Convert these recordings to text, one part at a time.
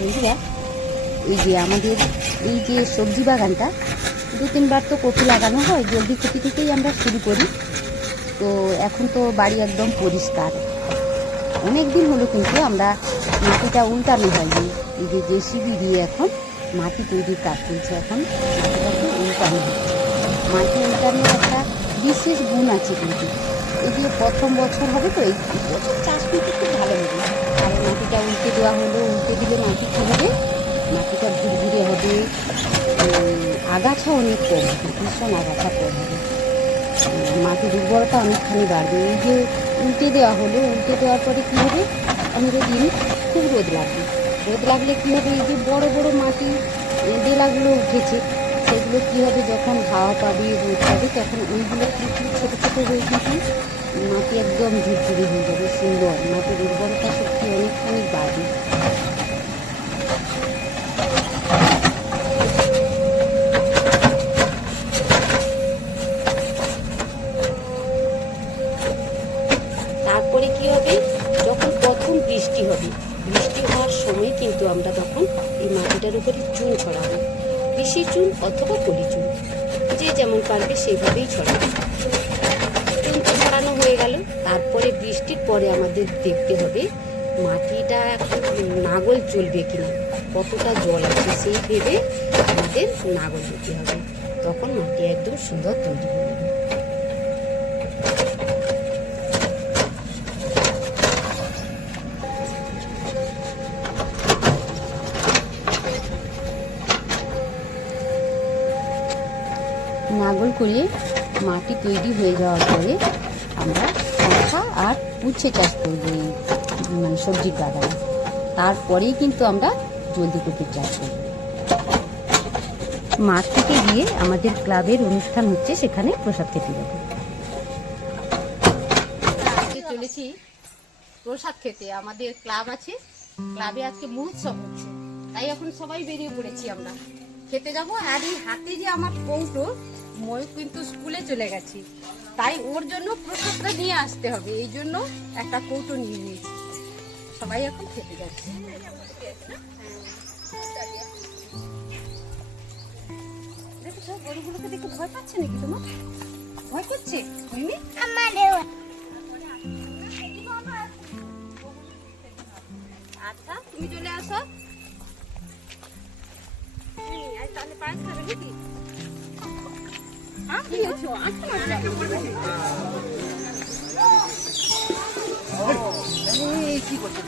বন্ধুরা, এই যে আমাদের এই যে সবজি বাগানটা 2-3 বার তো কপি লাগানো হয়, জলদি কপি থেকেই আমরা শুরু করি। তো এখন তো বাড়ি একদম পরিষ্কার। অনেক দিন হলো কিন্তু আমরা মাটিটা উল্টানো হয়নি। এই যে জেসিবি দিয়ে এখন মাটি তৈরির কাজ চলছে। এখন মাটিটাকে উল্টানো হচ্ছে। মাটি উল্টানোর একটা বিশেষ গুণ আছে কিন্তু। এই যে প্রথম বছর হবে তো, এই বছর চাষ কিন্তু খুব ভালো হবে। আর মাটিটা উল্টে দেওয়া হলো, উল্টে দিলে মাটি কী হবে, মাটিটা ঘুরঘুরে হবে, আগাছা অনেক কম হবে, ভীষণ আগাছা কম হবে, মাটির উর্বরতা অনেকখানি বাড়বে। এই যে উল্টে দেওয়া হলো, উল্টে দেওয়ার পরে কী হবে, 15 দিন খুব রোদ লাগবে। রোদ লাগলে কী হবে, এই যে বড় বড় মাটি ডেলাগুলো উঠেছে, সেগুলো কী হবে, যখন হাওয়া পাবে, রোদ পাবে, তখন ওইগুলো কিন্তু ছোটো ছোটো হয়ে কিন্তু মাটি একদম ঝুরঝুরে হয়ে যাবে, সুন্দর। মাটির উর্বরতা শক্তি অনেকখানি বাড়বে। তারপরে কি হবে, যখন প্রথম বৃষ্টি হবে, বৃষ্টি হওয়ার সময় কিন্তু আমরা তখন এই মাটিটার উপরে চুন ছড়াবো। কৃষি চুন অথবা পলি চুন, যে যেমন পারবে সেইভাবেই ছড়াবো। চুন তো ছড়ানো হয়ে গেল। তারপরে বৃষ্টির পরে আমাদের দেখতে হবে মাটিটা নাগল চলবে কিনা, কতটা জল আছে সেই ভেবে আমাদের নাগল দিতে হবে। তখন মাটি একদম সুন্দর তৈরি হয়ে যাবে। নাগল করে মাটি তৈরি হয়ে যাওয়ার পরে আমরা শসা আর উচ্ছে চাষ করবো, এই মানে সবজির বাগানে। তারপরেই কিন্তু আমরা জলদি কপির চাষ করব। মাঠ থেকে গিয়ে আমাদের ক্লাবের অনুষ্ঠান হচ্ছে, সেখানে প্রসাদ খেতে যাবো। আজকে চলেছি প্রসাদ খেতে, আমাদের ক্লাব আছে, ক্লাবে আজকে মহোৎসব হচ্ছে, তাই এখন সবাই বেরিয়ে পড়েছি আমরা খেতে যাবো। আর এই হাতে যে আমার কৌটো, ময়ূর কিন্তু স্কুলে চলে গেছি, তাই ওর জন্য প্রসাদটা নিয়ে আসতে হবে, এই জন্য একটা কৌটো নিয়ে নিয়েছি। সবাই এখন খেতে যাচ্ছে। দেখো সব গরুগুলোকে দেখে ভয় পাচ্ছে নাকি? তোমার ভয় করছে? আচ্ছা, তুমি চলে আসো। তাহলে পায়েস খাবে নাকি? কি করছে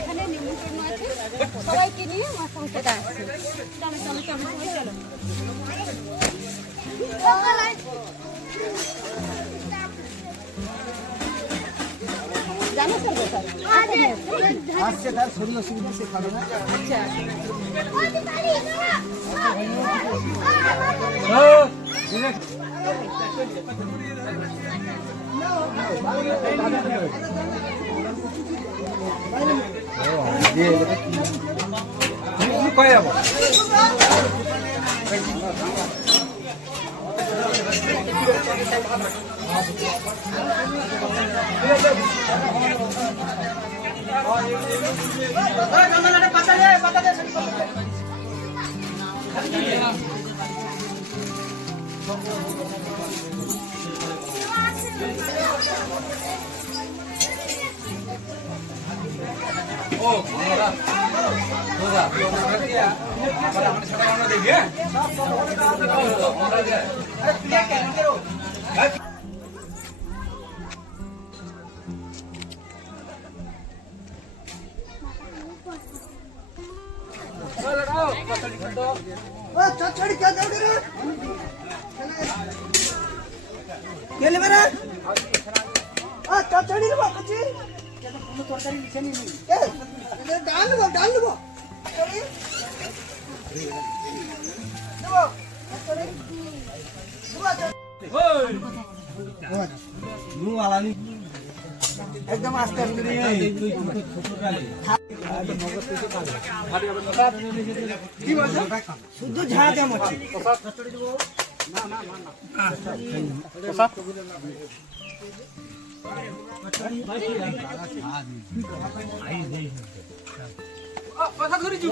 এখানে নিমন্ত্রণ আছে, সবাইকে নিয়ে আমার সঙ্গে আসছে। চলো চলো চলো সবাই চলো। জানো আসছে, তার শরীর অসুবিধা, সে খাবে না। আচ্ছা কয়ে যাবো। क्या मेरा चढ़ी तरकारी डाल दो एकदम आस्ते आस्ते शुद्ध झाड़ दाम কথা ধরেছি